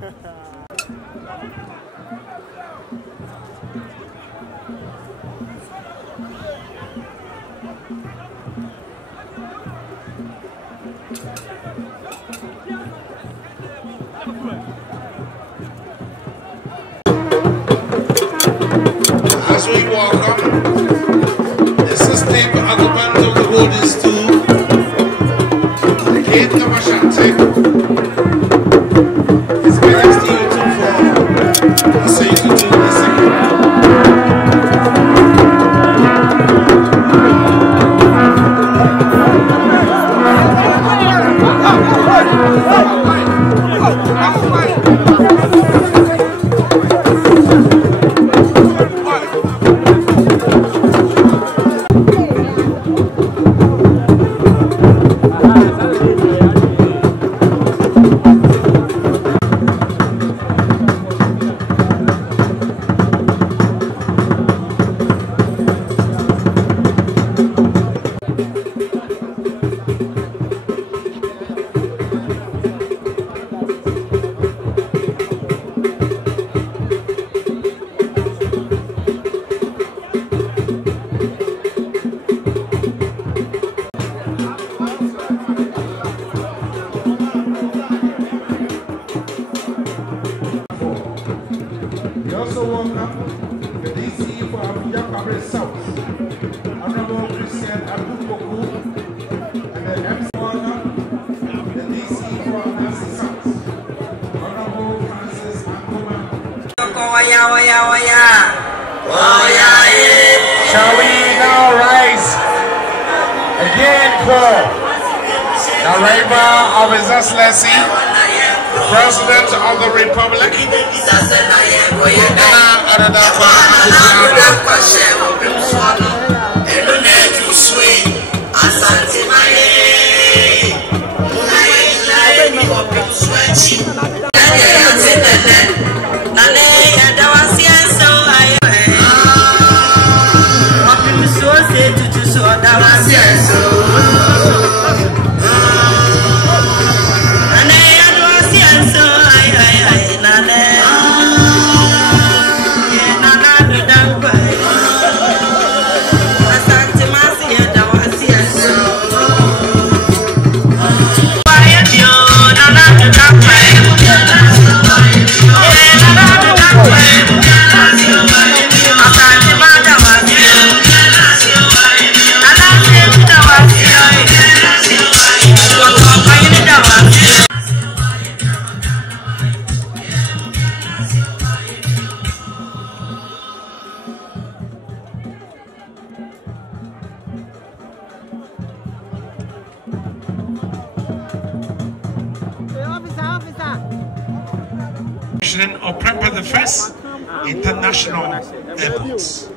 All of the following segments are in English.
As we welcome the sustained occupant of the golden stool, the king of Ashanti, His Majesty Otumfuo, is saying to do the second. We also welcome the DC for Abuja Cabaret South, Honorable Christian Addo, and the MC welcome the DC for Nancy South, Honorable Francis Ankoma. Shall we now rise again for the arrival of His Excellency, the President of the Republic, of Prempeh International Airport.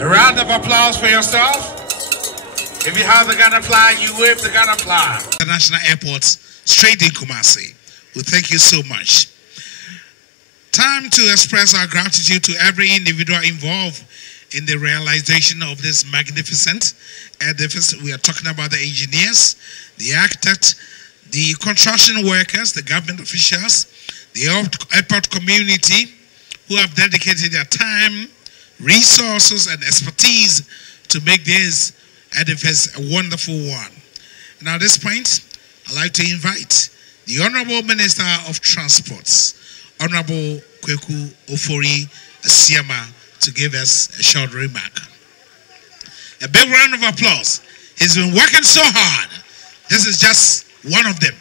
A round of applause for yourself. If you have the Ghana flag, you wave the Ghana flag. International Airport, straight in Kumasi. We thank you so much. Time to express our gratitude to every individual involved in the realization of this magnificent edifice. We are talking about the engineers, the architects, the construction workers, the government officials, the airport community who have dedicated their time, resources, and expertise to make this edifice a wonderful one. Now at this point, I'd like to invite the Honorable Minister of Transports, Honorable Kweku Ofori Asiama to give us a short remark. A big round of applause. He's been working so hard. This is just one of them.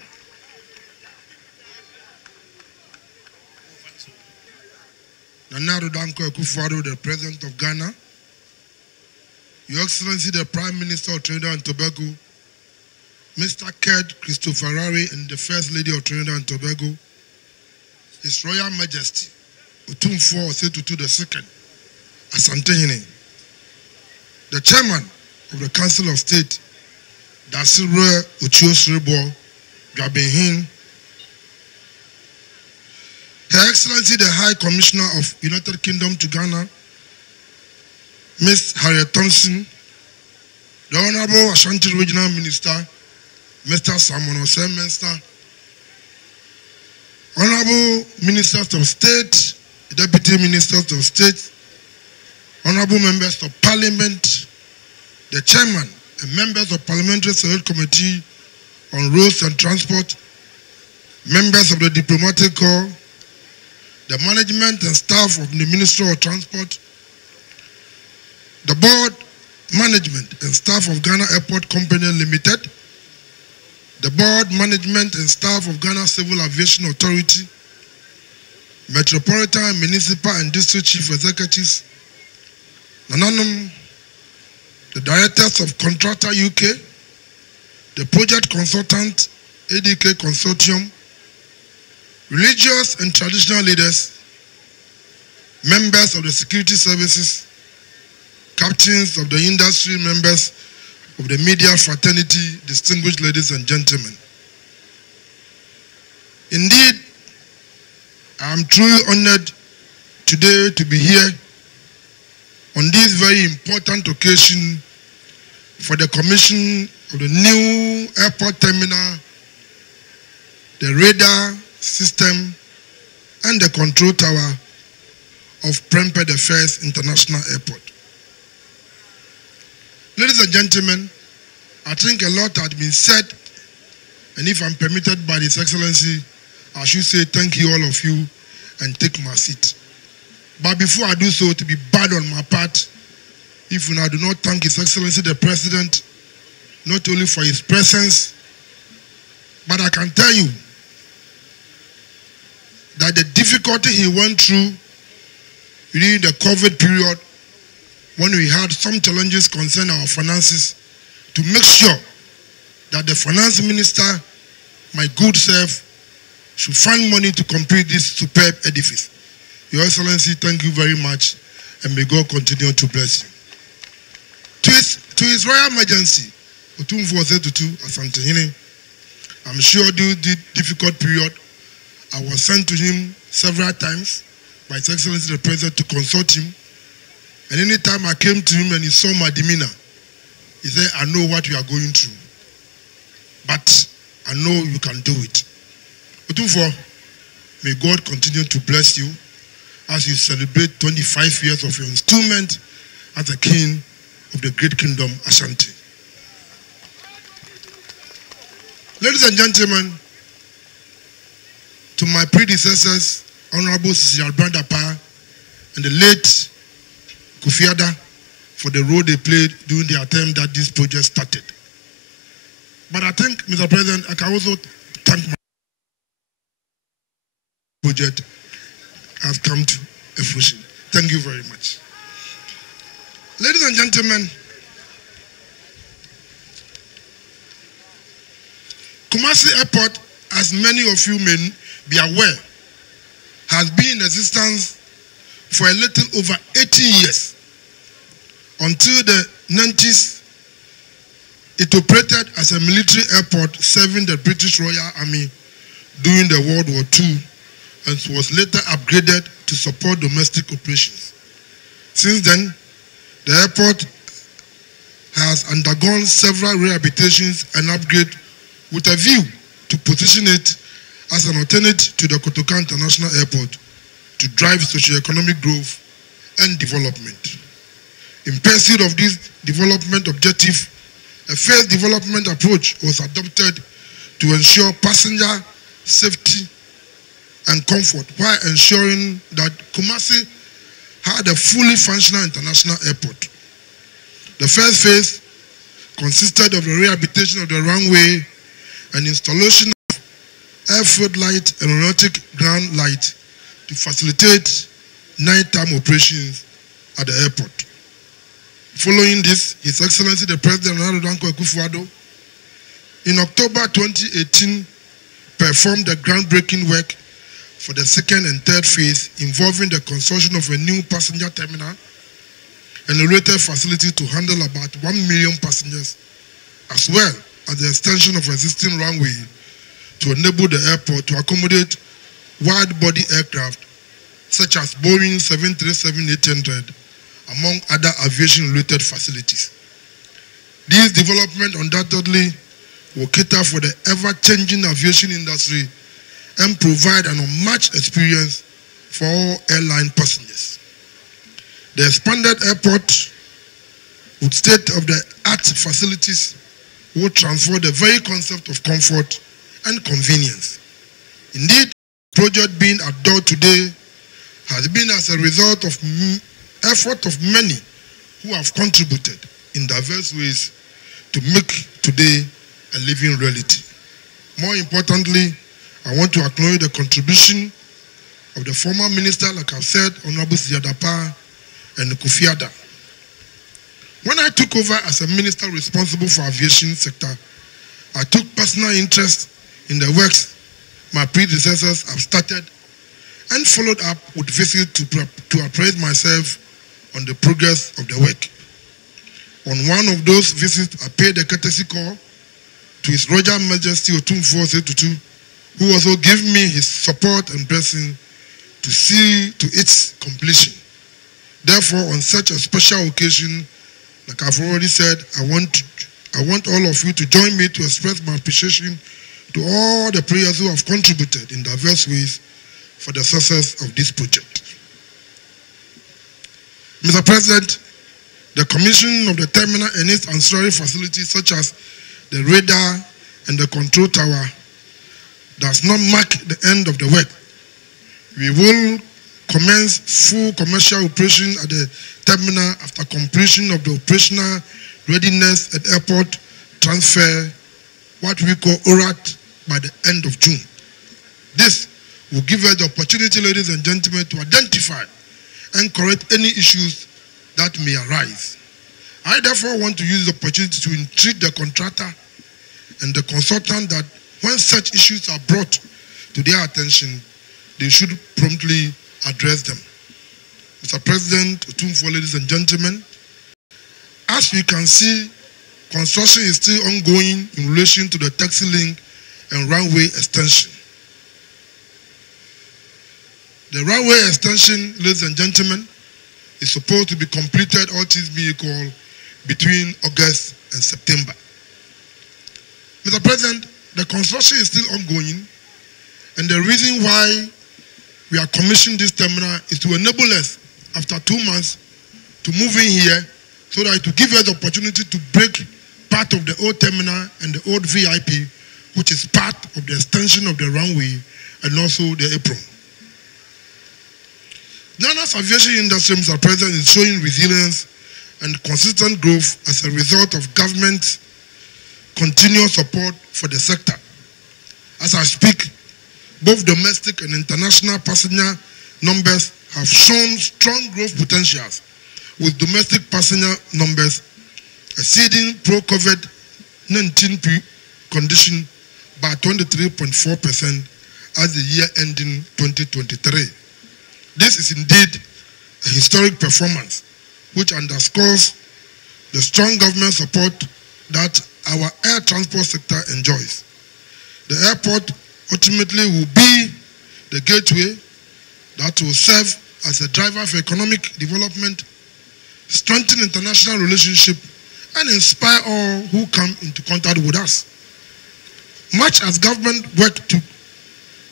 Nana Danko Akufo-Addo, the President of Ghana, Your Excellency the Prime Minister of Trinidad and Tobago, Mr. Ked Christopher Rari and the First Lady of Trinidad and Tobago, His Royal Majesty Otumfuo Osetutu II, Asantehene, the Chairman of the Council of State, Dasire Otuosrebo Dwabenhin, Her Excellency the High Commissioner of United Kingdom to Ghana, Ms. Harriet Thompson, the Honorable Ashanti Regional Minister, Mr. Simon Osei-Mensah, Honorable Ministers of State, Deputy Ministers of State, Honorable Members of Parliament, the Chairman and members of Parliamentary Select Committee on Roads and Transport, members of the Diplomatic Corps, the management and staff of the Ministry of Transport, the board, management and staff of Ghana Airport Company Limited, the board, management and staff of Ghana Civil Aviation Authority, Metropolitan, Municipal and District Chief Executives, Nananum, the directors of Contractor UK, the project consultant, ADK Consortium, religious and traditional leaders, members of the security services, captains of the industry, members of the media fraternity, distinguished ladies and gentlemen. Indeed, I am truly honored today to be here on this very important occasion for the commission of the new airport terminal, the radar system, and the control tower of Prempeh International Airport. Ladies and gentlemen, I think a lot had been said, and if I'm permitted by His Excellency, I should say thank you all of you and take my seat. But before I do so, to be bad on my part, if I do not thank His Excellency the President, not only for his presence, but I can tell you that the difficulty he went through during the COVID period, when we had some challenges concerning our finances, to make sure that the finance minister, my good self, should find money to complete this superb edifice. Your Excellency, thank you very much, and may God continue to bless you. To His Royal Majesty, Otumfuo Asantehene, I'm sure during the difficult period, I was sent to him several times by His Excellency the President to consult him. And any time I came to him and he saw my demeanor, he said, I know what you are going through, but I know you can do it. Otumfuo, may God continue to bless you as you celebrate 25 years of your installment as the King of the Great Kingdom, Ashanti. Ladies and gentlemen, to my predecessors, Honorable Cecil Brandapa and the late Kofi Addo, for the role they played during the attempt that this project started. But I think, Mr. President, I can also thank my project has come to a fruition. Thank you very much. Ladies and gentlemen, Kumasi Airport, as many of you may be aware, has been in existence for a little over 80 years. Until the 90s, it operated as a military airport serving the British Royal Army during the World War II and was later upgraded to support domestic operations. Since then, the airport has undergone several rehabilitations and upgrades with a view to position it as an alternative to the Kotoka International Airport to drive socio-economic growth and development. In pursuit of this development objective, a phased development approach was adopted to ensure passenger safety and comfort while ensuring that Kumasi had a fully functional international airport. The first phase consisted of the rehabilitation of the runway and installation of airfield light and aeronautic ground light to facilitate nighttime operations at the airport. Following this, His Excellency the President Addo in October 2018 performed the groundbreaking work for the second and third phase involving the construction of a new passenger terminal and a related facility to handle about 1 million passengers, as well as the extension of existing runway to enable the airport to accommodate wide-body aircraft such as Boeing 737-800, among other aviation-related facilities. These developments undoubtedly will cater for the ever-changing aviation industry and provide an unmatched experience for all airline passengers. The expanded airport with state-of-the-art facilities will transfer the very concept of comfort and convenience. Indeed, the project being Addo today has been as a result of effort of many who have contributed in diverse ways to make today a living reality. More importantly, I want to acknowledge the contribution of the former minister, like I've said, Honorable Siyadapa and Kofi Addo. When I took over as a minister responsible for aviation sector, I took personal interest in the works my predecessors have started and followed up with visits to appraise myself on the progress of the work. On one of those visits, I paid a courtesy call to His Royal Majesty Otumfuo, who also gave me his support and blessing to see to its completion. Therefore, on such a special occasion, like I've already said, I want all of you to join me to express my appreciation to all the players who have contributed in diverse ways for the success of this project. Mr. President, the commission of the terminal and its ancillary facilities such as the radar and the control tower does not mark the end of the work. We will commence full commercial operation at the terminal after completion of the operational readiness and airport transfer, what we call ORAT, by the end of June. This will give us the opportunity, ladies and gentlemen, to identify and correct any issues that may arise. I therefore want to use the opportunity to entreat the contractor and the consultant that when such issues are brought to their attention, they should promptly address them. Mr. President, Otumfuo, ladies and gentlemen, as you can see, construction is still ongoing in relation to the taxi link and runway extension. The runway extension, ladies and gentlemen, is supposed to be completed, all things being equal, between August and September. Mr. President, the construction is still ongoing, and the reason why we are commissioning this terminal is to enable us, after 2 months, to move in here so that to give us the opportunity to break part of the old terminal and the old VIP, which is part of the extension of the runway and also the apron. Ghana's aviation industry, Mr. President, is showing resilience and consistent growth as a result of government's continuous support for the sector. As I speak, both domestic and international passenger numbers have shown strong growth potentials, with domestic passenger numbers exceeding pro-COVID-19 condition by 23.4% as the year ending 2023. This is indeed a historic performance which underscores the strong government support that our air transport sector enjoys. The airport ultimately will be the gateway that will serve as a driver for economic development, strengthen international relationships, and inspire all who come into contact with us. Much as government work to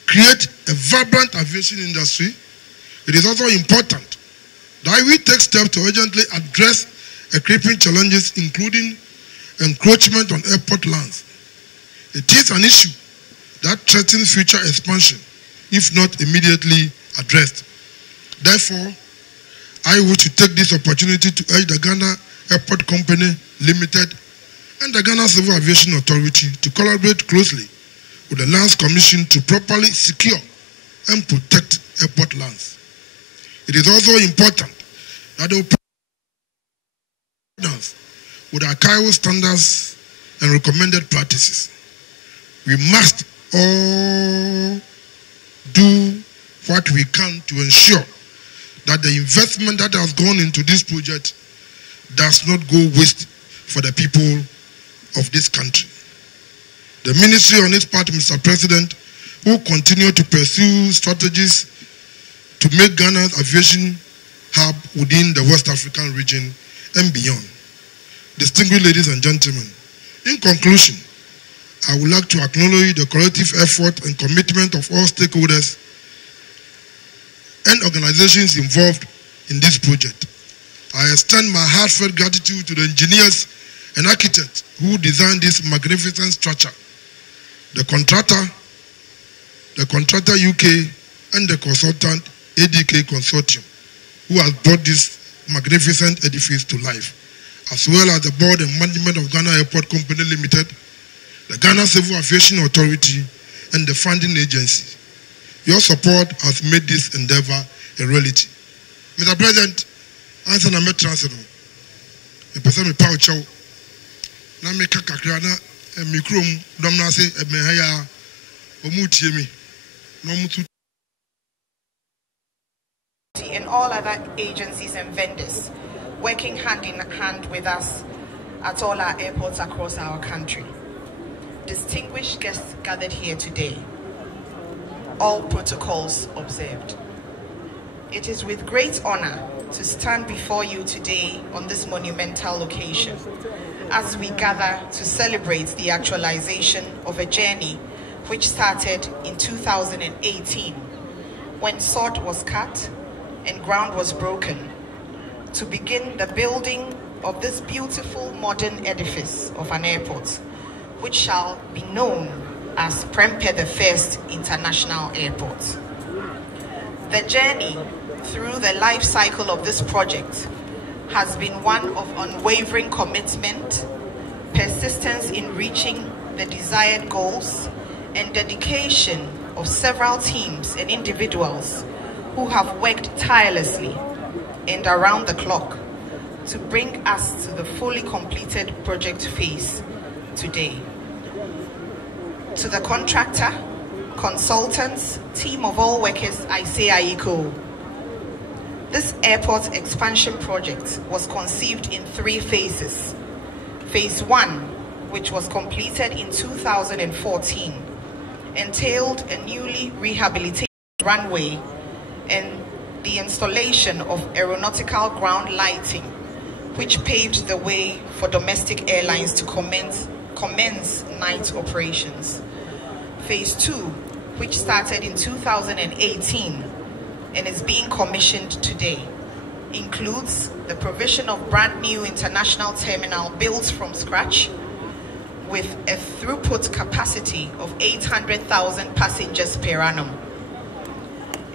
create a vibrant aviation industry, it is also important that we take steps to urgently address creeping challenges, including encroachment on airport lands. It is an issue that threatens future expansion if not immediately addressed. Therefore, I wish to take this opportunity to urge the Ghana Airport Company Limited and the Ghana Civil Aviation Authority to collaborate closely with the Lands Commission to properly secure and protect airport lands. It is also important that the with archival standards and recommended practices. We must all do what we can to ensure that the investment that has gone into this project does not go waste for the people of this country. The ministry on its part, Mr. President, will continue to pursue strategies to make Ghana's aviation hub within the West African region and beyond. Distinguished ladies and gentlemen, in conclusion, I would like to acknowledge the collective effort and commitment of all stakeholders and organizations involved in this project. I extend my heartfelt gratitude to the engineers and architects who designed this magnificent structure, the contractor UK, and the consultant ADK Consortium, who has brought this magnificent edifice to life, as well as the board and management of Ghana Airport Company Limited, the Ghana Civil Aviation Authority, and the funding agency. Your support has made this endeavor a reality. Mr. President, answer na metranse no. E pese me pa ocho. Na me kakakra na mikrom dom na se e me ha ya omutie mi. No mutu. And all other agencies and vendors working hand in hand with us at all our airports across our country. Distinguished guests gathered here today, all protocols observed. It is with great honor to stand before you today on this monumental occasion as we gather to celebrate the actualization of a journey which started in 2018 when sod was cut and ground was broken to begin the building of this beautiful modern edifice of an airport, which shall be known as Prempeh International Airport. The journey through the life cycle of this project has been one of unwavering commitment, persistence in reaching the desired goals, and dedication of several teams and individuals who have worked tirelessly and around the clock to bring us to the fully completed project phase today. To the contractor, consultants, team of all workers, I say Aiko. This airport expansion project was conceived in 3 phases. Phase 1, which was completed in 2014, entailed a newly rehabilitated runway and the installation of aeronautical ground lighting, which paved the way for domestic airlines to commence night operations. Phase 2, which started in 2018 and is being commissioned today, includes the provision of brand new international terminal built from scratch with a throughput capacity of 800,000 passengers per annum,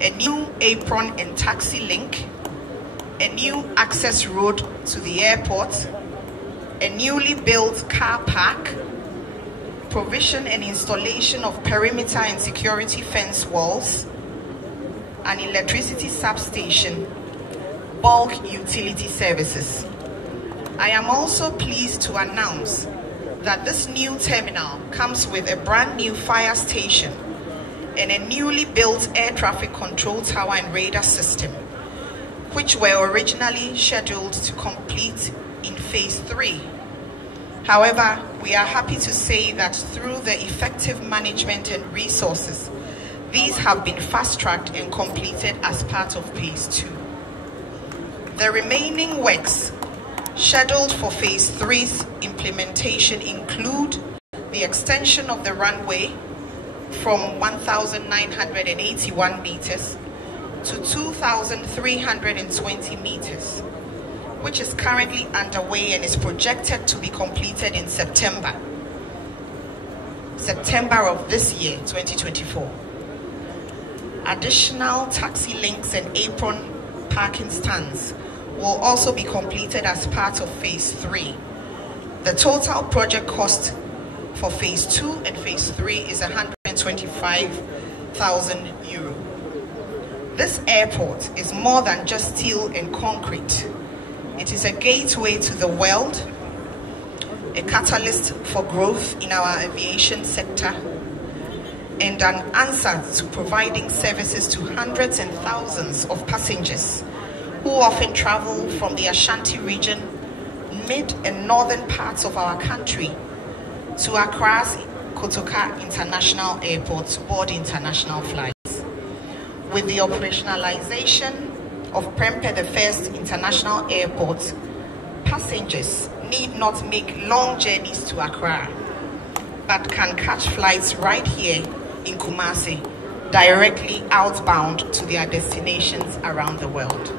a new apron and taxi link, a new access road to the airport, a newly built car park, provision and installation of perimeter and security fence walls, an electricity substation, bulk utility services. I am also pleased to announce that this new terminal comes with a brand new fire station and a newly built air traffic control tower and radar system, which were originally scheduled to complete in phase 3. However, we are happy to say that through the effective management and resources, these have been fast-tracked and completed as part of phase 2. The remaining works scheduled for phase 3's implementation include the extension of the runway from 1,981 meters to 2,320 meters, which is currently underway and is projected to be completed in September of this year, 2024. Additional taxi links and apron parking stands will also be completed as part of Phase 3. The total project cost for Phase 2 and Phase 3 is €125,000. This airport is more than just steel and concrete. It is a gateway to the world, a catalyst for growth in our aviation sector, and an answer to providing services to hundreds and thousands of passengers who often travel from the Ashanti region, mid and northern parts of our country to Accra's Kotoka International Airport to board international flights. With the operationalization of Prempeh International Airport, passengers need not make long journeys to Accra, but can catch flights right here in Kumasi, directly outbound to their destinations around the world.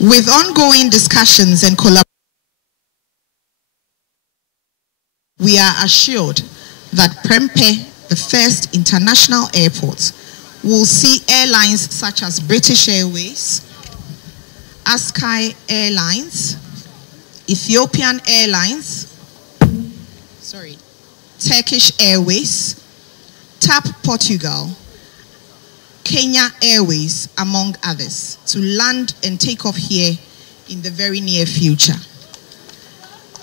With ongoing discussions and collaboration, we are assured that Prempeh, the first international airport, will see airlines such as British Airways, Askai Airlines, Ethiopian Airlines, Turkish Airways, TAP Portugal, Kenya Airways, among others, to land and take off here in the very near future.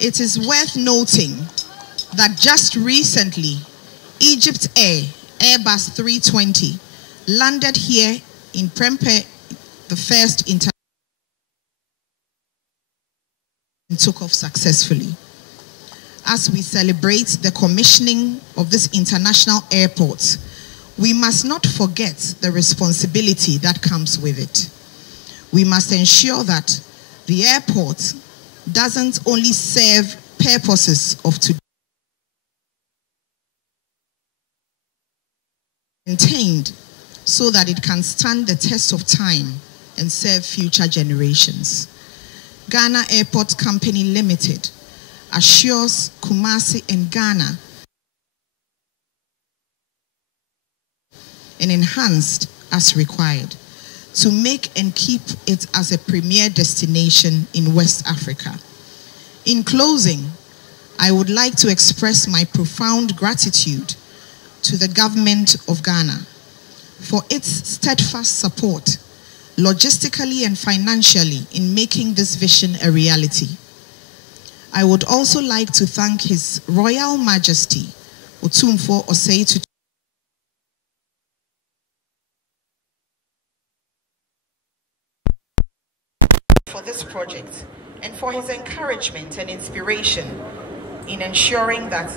It is worth noting that just recently, Egypt Air, Airbus 320, landed here in Prempeh, the first international, and took off successfully. As we celebrate the commissioning of this international airport, we must not forget the responsibility that comes with it. We must ensure that the airport doesn't only serve purposes of today, maintained so that it can stand the test of time and serve future generations. Ghana Airport Company Limited assures Kumasi and Ghana and enhanced as required to make and keep it as a premier destination in West Africa. In closing, I would like to express my profound gratitude to the government of Ghana for its steadfast support, logistically and financially, in making this vision a reality. I would also like to thank His Royal Majesty, Otumfuo for this project and for his encouragement and inspiration in ensuring that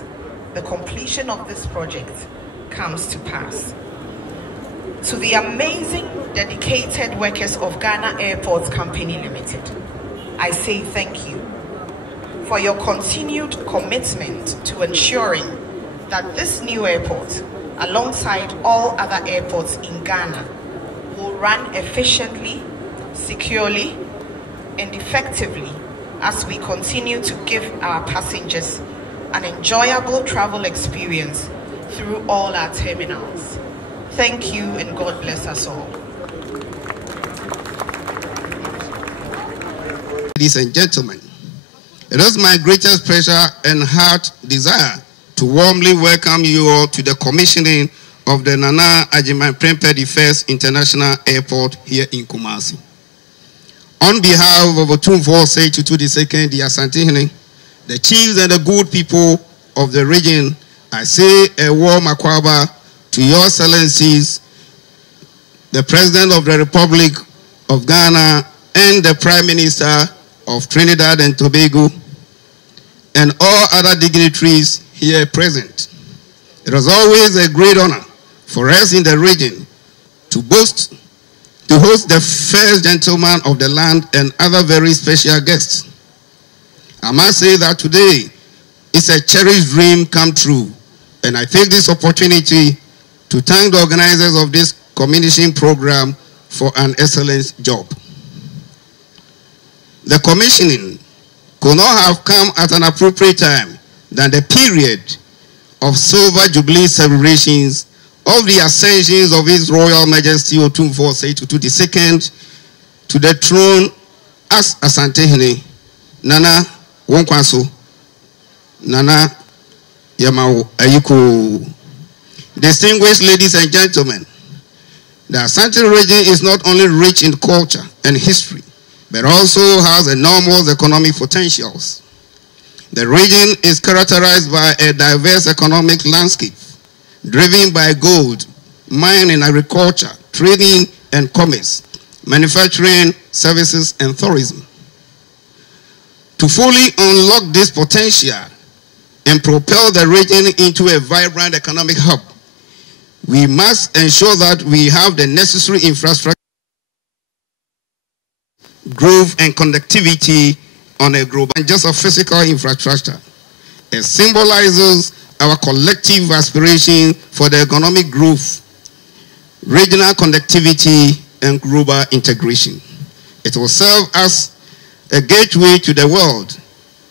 the completion of this project comes to pass. To the amazing, dedicated workers of Ghana Airport Company Limited, I say thank you for your continued commitment to ensuring that this new airport, alongside all other airports in Ghana, will run efficiently, securely, and effectively as we continue to give our passengers an enjoyable travel experience through all our terminals. Thank you, and God bless us all. Ladies and gentlemen, it is my greatest pleasure and heart desire to warmly welcome you all to the commissioning of the Nana Agyemang Prempeh International Airport here in Kumasi. On behalf of Otumfuo Tutu II, the Asantehene, the chiefs and the good people of the region, I say a warm akwaba to your excellencies, the President of the Republic of Ghana and the Prime Minister of Trinidad and Tobago, and all other dignitaries here present. It was always a great honor for us in the region to host the first gentleman of the land and other very special guests. I must say that today is a cherished dream come true, and I take this opportunity to thank the organizers of this commissioning program for an excellent job. The commissioning could not have come at an appropriate time than the period of Silver Jubilee celebrations of the ascensions of His Royal Majesty Otumfuo II to the throne as Asantehene Nana Wonkwaso Nana Yamao Ayiko. Distinguished ladies and gentlemen, the Asante region is not only rich in culture and history, but also has enormous economic potentials. The region is characterized by a diverse economic landscape, driven by gold, mining, agriculture, trading and commerce, manufacturing, services, and tourism. To fully unlock this potential and propel the region into a vibrant economic hub, we must ensure that we have the necessary infrastructure, growth, and connectivity on a global, and just a physical infrastructure. It symbolizes our collective aspiration for the economic growth, regional connectivity, and global integration. It will serve as a gateway to the world,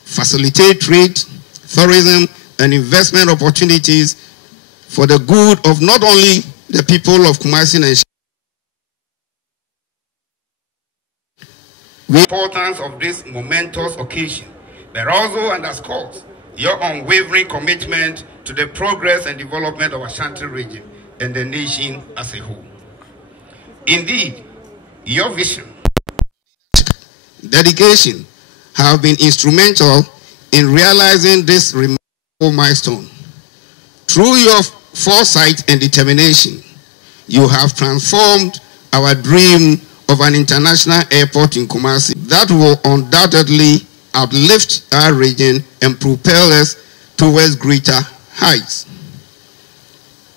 facilitate trade, tourism, and investment opportunities for the good of not only the people of Kumasi and the importance of this momentous occasion, but also underscores your unwavering commitment to the progress and development of Ashanti region and the nation as a whole. Indeed, your vision, dedication have been instrumental in realizing this remarkable milestone. Through your foresight and determination, you have transformed our dream of an international airport in Kumasi that will undoubtedly uplift our region and propel us towards greater heights.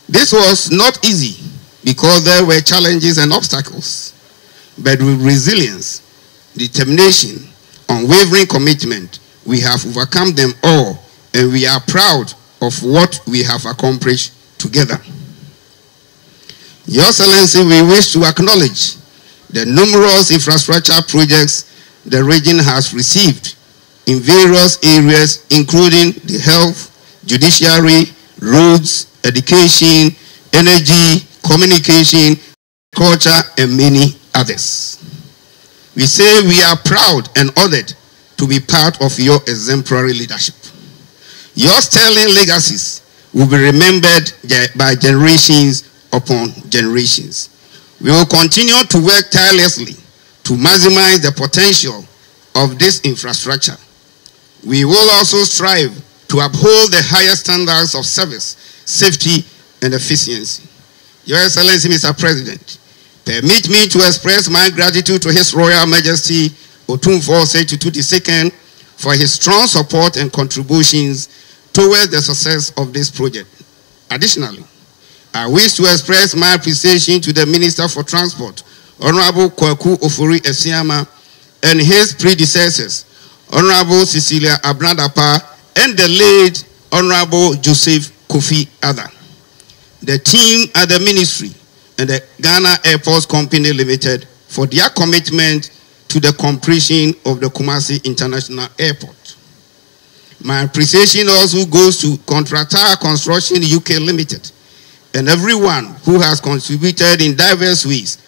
This was not easy because there were challenges and obstacles, but with resilience, determination, unwavering commitment, we have overcome them all, and we are proud of what we have accomplished together. Your Excellency, we wish to acknowledge the numerous infrastructure projects the region has received in various areas, including the health, judiciary, roads, education, energy, communication, culture, and many others. We say we are proud and honored to be part of your exemplary leadership. Your sterling legacies will be remembered by generations upon generations. We will continue to work tirelessly to maximize the potential of this infrastructure. We will also strive to uphold the highest standards of service, safety, and efficiency. Your Excellency, Mr. President, permit me to express my gratitude to His Royal Majesty Otumfuo II for his strong support and contributions towards the success of this project. Additionally, I wish to express my appreciation to the Minister for Transport, Honorable Kwaku Ofori Esiama, and his predecessors, Honorable Cecilia Abradapa, and the late Honorable Joseph Kofi Adda. The team at the Ministry and the Ghana Airports Company Limited for their commitment to the completion of the Kumasi International Airport. My appreciation also goes to Contractor Construction UK Limited and everyone who has contributed in diverse ways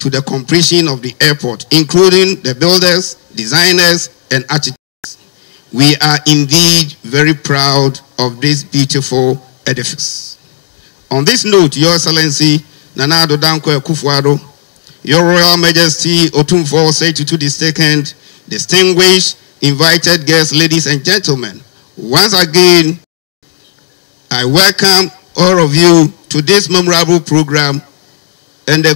to the completion of the airport, including the builders, designers, and architects. We are indeed very proud of this beautiful edifice. On this note, Your Excellency, Nana Addo Dankwa Akufo-Addo, Your Royal Majesty Otumfuo II, distinguished invited guests, ladies and gentlemen, once again, I welcome all of you to this memorable program, and the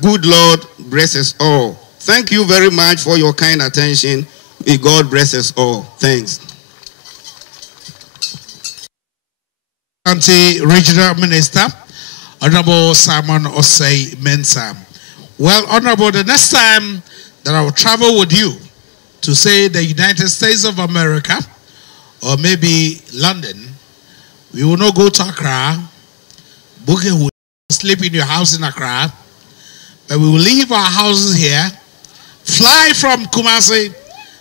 good Lord bless us all. Thank you very much for your kind attention. May God bless us all. Thanks. Regional Minister, Honorable Simon Osei Mensah. Well, Honorable, the next time that I will travel with you to say the United States of America or maybe London, we will not go to Accra, book a hotel, sleep in your house in Accra, but we will leave our houses here, fly from Kumasi,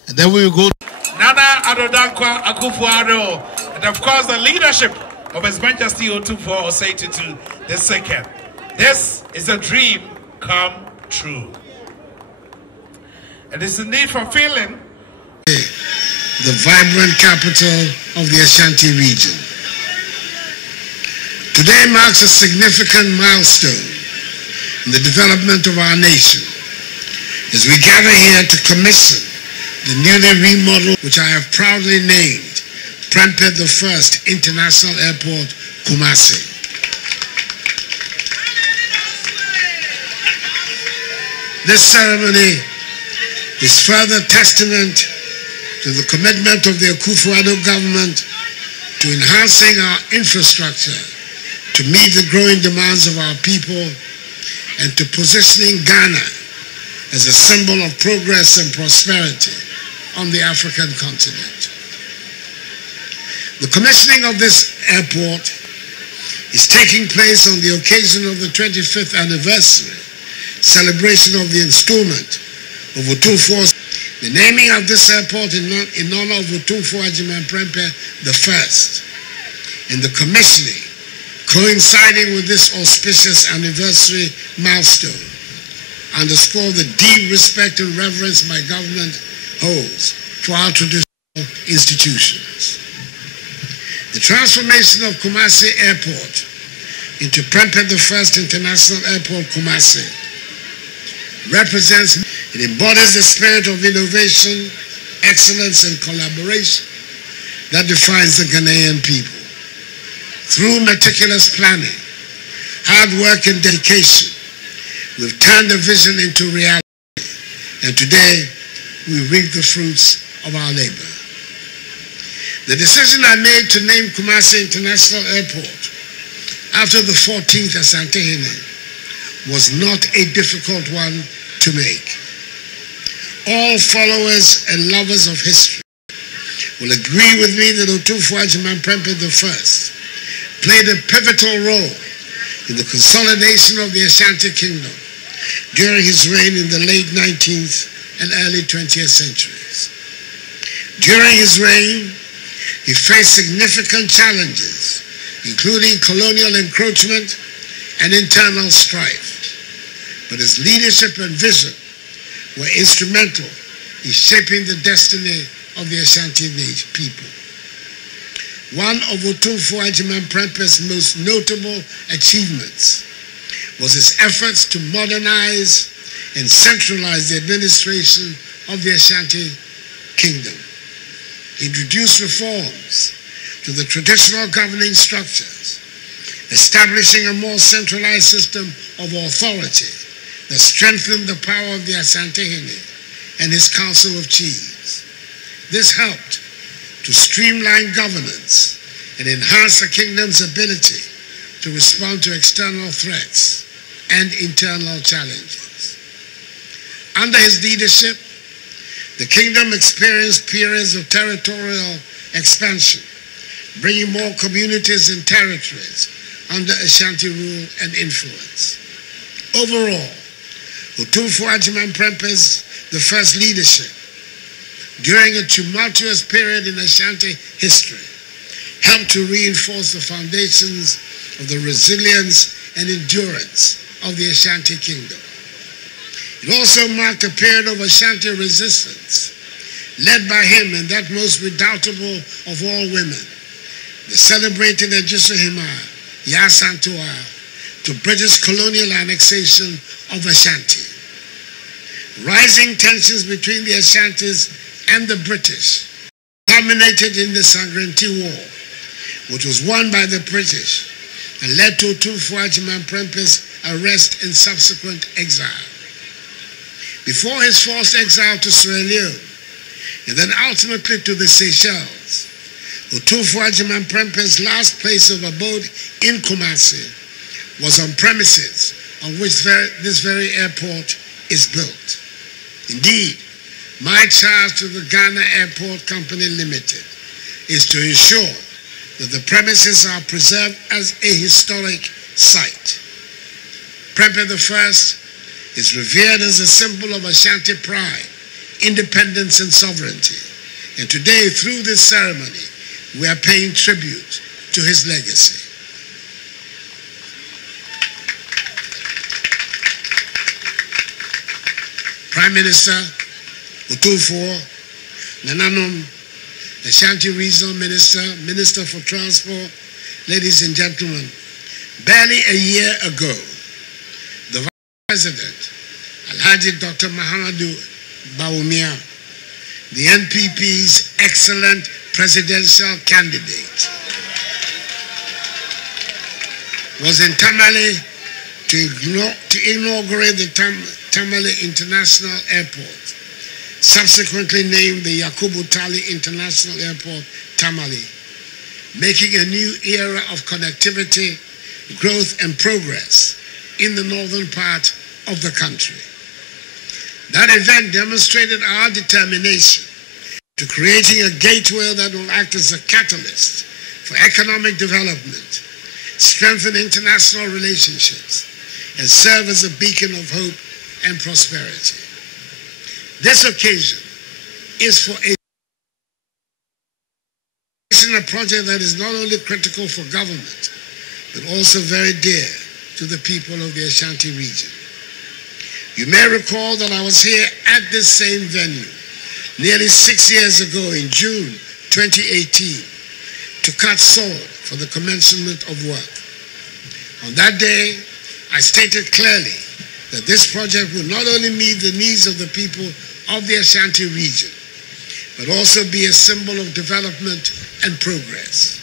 and then we will go. Nana Addo Dankwa Akufo-Addo. of course the leadership of His Majesty Otumfuo Osei II. This is a dream come true. It is indeed fulfilling the vibrant capital of the Ashanti region. Today marks a significant milestone in the development of our nation as we gather here to commission the newly remodeled, which I have proudly named Prempeh International Airport, Kumasi. This ceremony is further testament to the commitment of the Addo government to enhancing our infrastructure to meet the growing demands of our people and to positioning Ghana as a symbol of progress and prosperity on the African continent. The commissioning of this airport is taking place on the occasion of the 25th anniversary celebration of the installment of Otumfuo. The naming of this airport in honor of Otumfuo Prempeh I, and the commissioning coinciding with this auspicious anniversary milestone underscore the deep respect and reverence my government holds for our traditional institutions. The transformation of Kumasi Airport into Prempeh International Airport, Kumasi, represents, it embodies the spirit of innovation, excellence, and collaboration that defines the Ghanaian people. Through meticulous planning, hard work, and dedication, we've turned the vision into reality, and today we reap the fruits of our labor. The decision I made to name Kumasi International Airport after the 14th Asantehene was not a difficult one to make. All followers and lovers of history will agree with me that Otumfuo Prempeh I played a pivotal role in the consolidation of the Ashanti Kingdom during his reign in the late 19th and early 20th centuries. During his reign, he faced significant challenges, including colonial encroachment and internal strife. But his leadership and vision were instrumental in shaping the destiny of the Ashanti people. One of Otumfuo Prempeh's most notable achievements was his efforts to modernize and centralize the administration of the Ashanti Kingdom. He introduced reforms to the traditional governing structures, establishing a more centralized system of authority that strengthened the power of the Asantehene and his Council of Chiefs. This helped to streamline governance and enhance the kingdom's ability to respond to external threats and internal challenges. Under his leadership, the kingdom experienced periods of territorial expansion, bringing more communities and territories under Ashanti rule and influence. Overall, Otumfuo Prempeh's the first leadership during a tumultuous period in Ashanti history helped to reinforce the foundations of the resilience and endurance of the Ashanti Kingdom. It also marked a period of Ashanti resistance, led by him and that most redoubtable of all women, the celebrated Ejisuhima Yasantua, to British colonial annexation of Ashanti. Rising tensions between the Ashantis and the British culminated in the Sangranti War, which was won by the British and led to Otumfuo Prempeh's arrest and subsequent exile. Before his forced exile to Sierra Leone, and then ultimately to the Seychelles, Otumfuo Prempeh's last place of abode in Kumasi was on premises on which this very airport is built. Indeed, my charge to the Ghana Airport Company Limited is to ensure that the premises are preserved as a historic site. Prempeh I is revered as a symbol of Ashanti pride, independence, and sovereignty. And today, through this ceremony, we are paying tribute to his legacy. Prime Minister Otumfuo, Nananom, Ashanti Regional Minister, Minister for Transport, ladies and gentlemen, barely a year ago, the Vice President, Alhaji Dr. Mahamudu Bawumia, the NPP's excellent presidential candidate, was in Tamale to inaugurate the Tamale International Airport, subsequently named the Yakubu Tali International Airport, Tamale, making a new era of connectivity, growth and progress in the northern part of the country. That event demonstrated our determination to creating a gateway that will act as a catalyst for economic development, strengthen international relationships, and serve as a beacon of hope and prosperity. This occasion is for a project that is not only critical for government, but also very dear to the people of the Ashanti region. You may recall that I was here at this same venue nearly 6 years ago in June 2018 to cut sword for the commencement of work. On that day, I stated clearly that this project will not only meet the needs of the people of the Ashanti region, but also be a symbol of development and progress.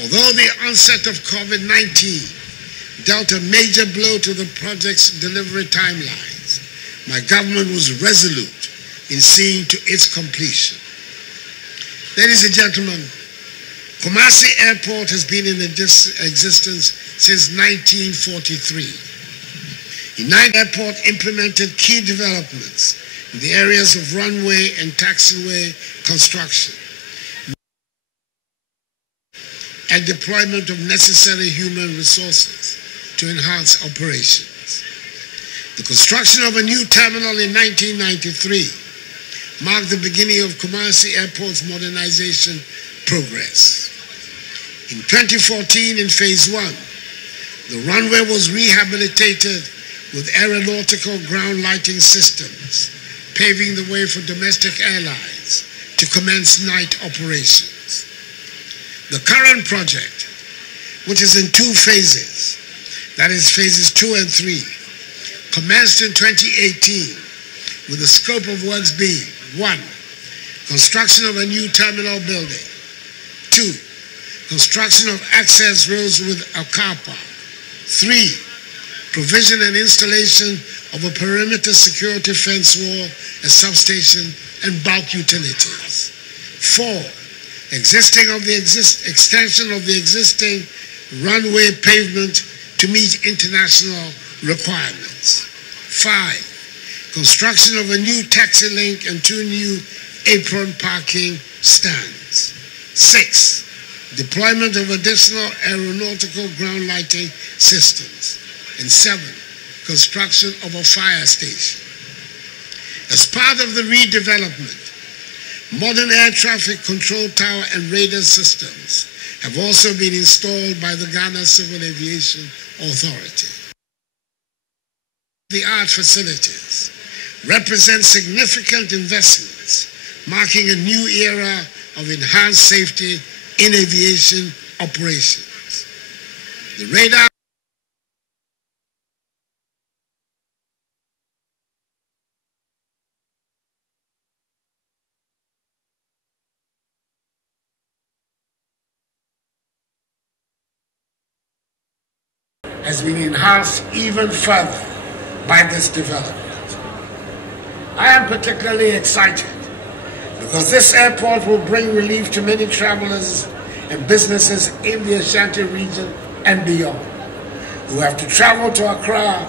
Although the onset of COVID-19 dealt a major blow to the project's delivery timelines, my government was resolute in seeing to its completion. Ladies and gentlemen, Kumasi Airport has been in existence since 1943. The airport implemented key developments in the areas of runway and taxiway construction and deployment of necessary human resources to enhance operations. The construction of a new terminal in 1993 marked the beginning of Kumasi Airport's modernization progress. In 2014, in Phase 1, the runway was rehabilitated with aeronautical ground lighting systems, paving the way for domestic airlines to commence night operations. The current project, which is in 2 phases, that is phases 2 and 3, commenced in 2018 with the scope of works being 1. Construction of a new terminal building. 2. Construction of access roads with a car park. 3. Provision and installation of a perimeter security fence wall, a substation, and bulk utilities. 4. Extension of the existing runway pavement to meet international requirements. 5. Construction of a new taxi link and 2 new apron parking stands. 6. Deployment of additional aeronautical ground lighting systems. And 7. Construction of a fire station. As part of the redevelopment, modern air traffic control tower and radar systems have also been installed by the Ghana Civil Aviation Authority. The art facilities represent significant investments, marking a new era of enhanced safety in aviation operations. The radar has been enhanced even further by this development. I am particularly excited because this airport will bring relief to many travelers and businesses in the Ashanti region and beyond, who have to travel to Accra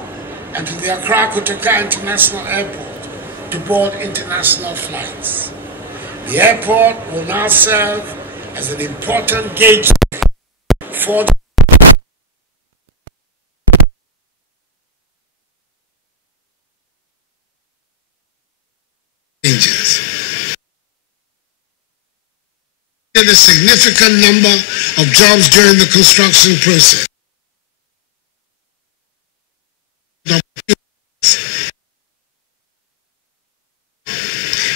and to the Accra Kotoka International Airport to board international flights. The airport will now serve as an important gateway for created a significant number of jobs during the construction process.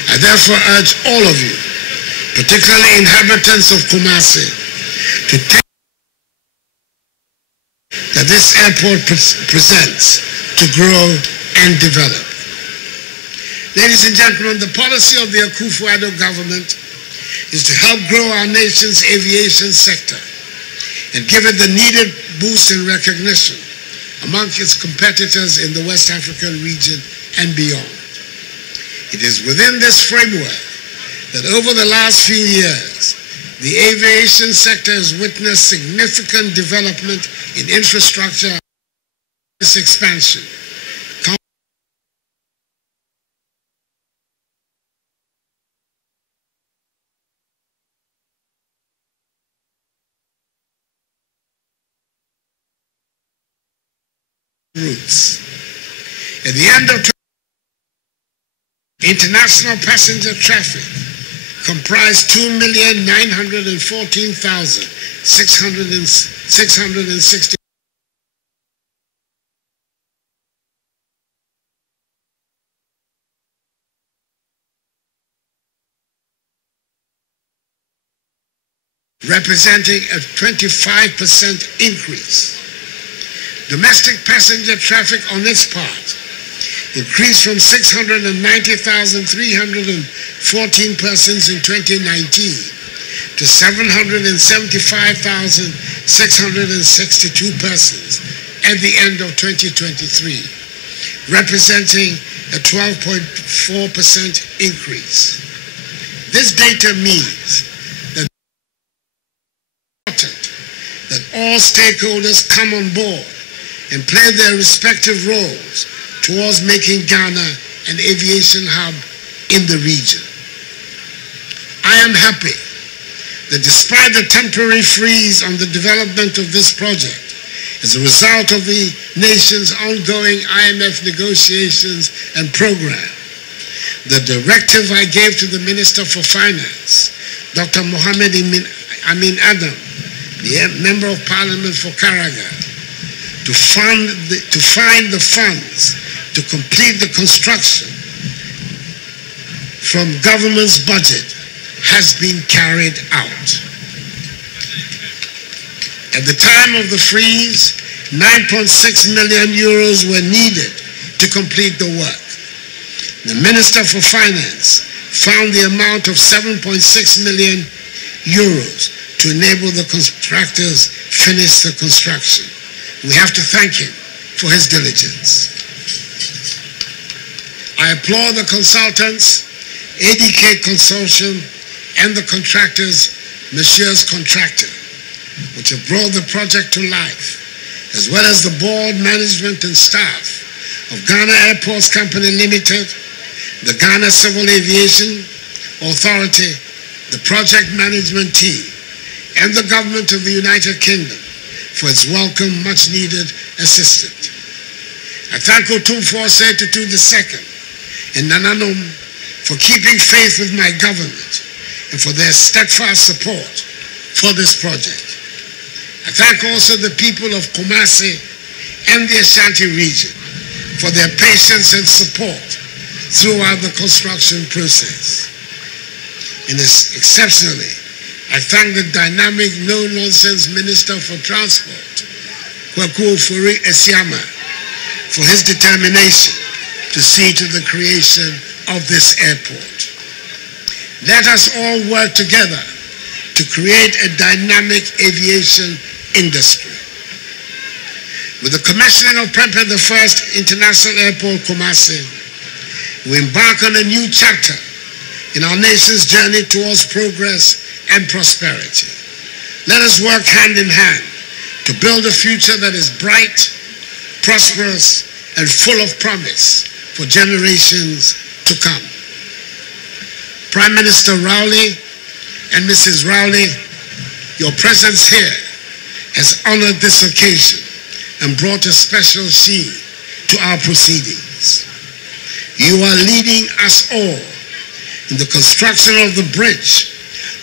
I therefore urge all of you, particularly inhabitants of Kumasi, to take that this airport presents to grow and develop. Ladies and gentlemen, the policy of the Otumfuo government is to help grow our nation's aviation sector and give it the needed boost in recognition among its competitors in the West African region and beyond. It is within this framework that over the last few years, the aviation sector has witnessed significant development in infrastructure and expansion. Routes. At the end of international passenger traffic comprised 2,914,660, representing a 25% increase. Domestic passenger traffic on its part increased from 690,314 persons in 2019 to 775,662 persons at the end of 2023, representing a 12.4% increase. This data means that all stakeholders come on board and play their respective roles towards making Ghana an aviation hub in the region. I am happy that despite the temporary freeze on the development of this project, as a result of the nation's ongoing IMF negotiations and program, the directive I gave to the Minister for Finance, Dr. Mohammed Amin Adam, the Member of Parliament for Karaga, to find the funds to complete the construction from government's budget has been carried out. At the time of the freeze, 9.6 million euros were needed to complete the work. The Minister for Finance found the amount of 7.6 million euros to enable the contractors finish the construction. We have to thank him for his diligence. I applaud the consultants, ADK Consortium, and the contractors, Messieurs Contractor, which have brought the project to life, as well as the board, management, and staff of Ghana Airports Company Limited, the Ghana Civil Aviation Authority, the project management team, and the government of the United Kingdom for its welcome, much-needed assistance. I thank Otumfuo II and Nananom for keeping faith with my government and for their steadfast support for this project. I thank also the people of Kumasi and the Ashanti region for their patience and support throughout the construction process. And exceptionally, I thank the dynamic, no-nonsense Minister for Transport, Kwaku Ofori Esiama, for his determination to see to the creation of this airport. Let us all work together to create a dynamic aviation industry. With the commissioning of Prempeh International Airport, Kumasi, we embark on a new chapter in our nation's journey towards progress and prosperity. Let us work hand in hand to build a future that is bright, prosperous, and full of promise for generations to come. Prime Minister Rowley and Mrs. Rowley, your presence here has honored this occasion and brought a special sheen to our proceedings. You are leading us all in the construction of the bridge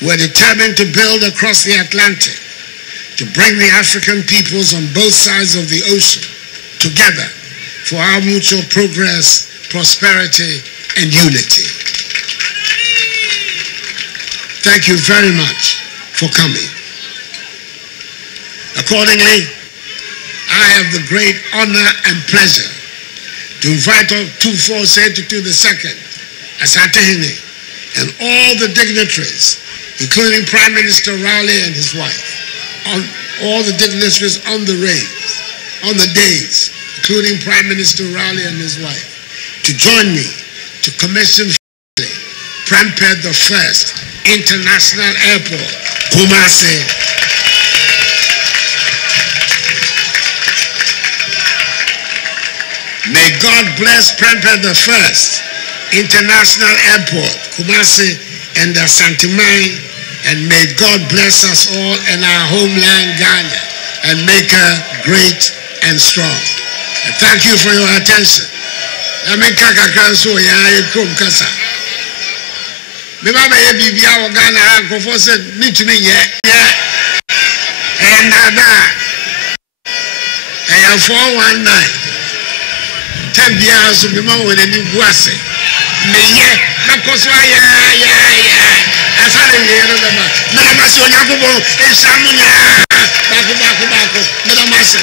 We're determined to build across the Atlantic to bring the African peoples on both sides of the ocean together for our mutual progress, prosperity, and unity. Thank you very much for coming. Accordingly, I have the great honor and pleasure to invite Otumfuo II Asantehene and all the dignitaries, including Prime Minister Raleigh and his wife, all the dignitaries on the days, including Prime Minister Raleigh and his wife, to join me to commission Prempeh International Airport, Kumasi. May God bless Prempeh International Airport, Kumasi and Asantehene, and may God bless us all in our homeland, Ghana, and make her great and strong. And thank you for your attention. And 419. Tembia so me ma wona ni buase me ye na koso ya asale ye no ba na ma se onyakobo esamunya bako me da mase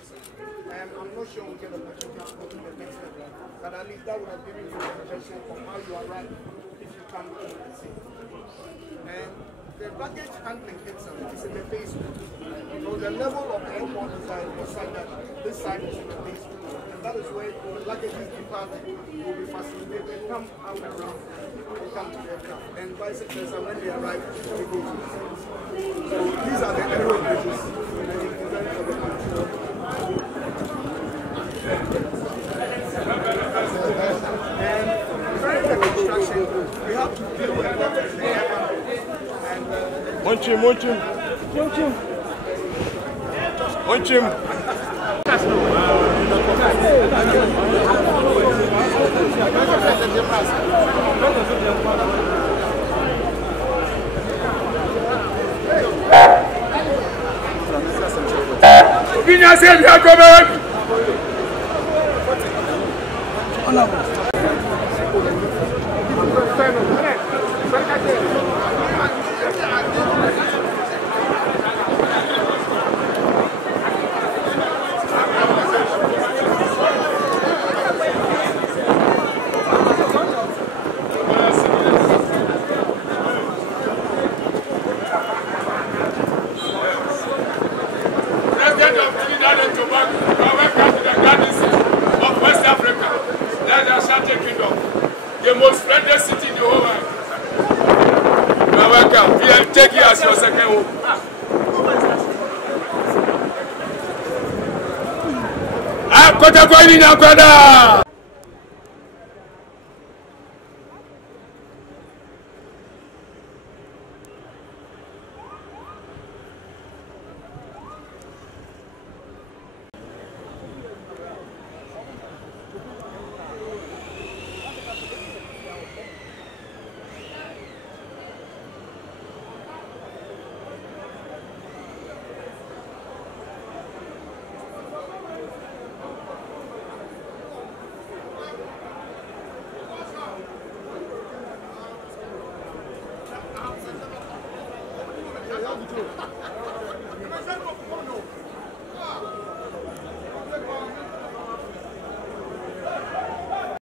I'm not sure we'll get an opportunity to go to the next level, but at least that would have given you a suggestion of how you arrive if you come to the city. And the baggage handling itself is in the basement. So the level of the airport design is such that this side is in the basement. And that is where the luggage department will be facilitated and come out around and come to the aircraft. And vice versa, when they arrive, they go to the service. So these are the aero bridges and the design of the country. And during the construction, we have to deal with the aircraft. Munch him. The most friendly city in the whole world. You are welcome. We take you as your second home. Kota kwa nini nakwenda? Thank you.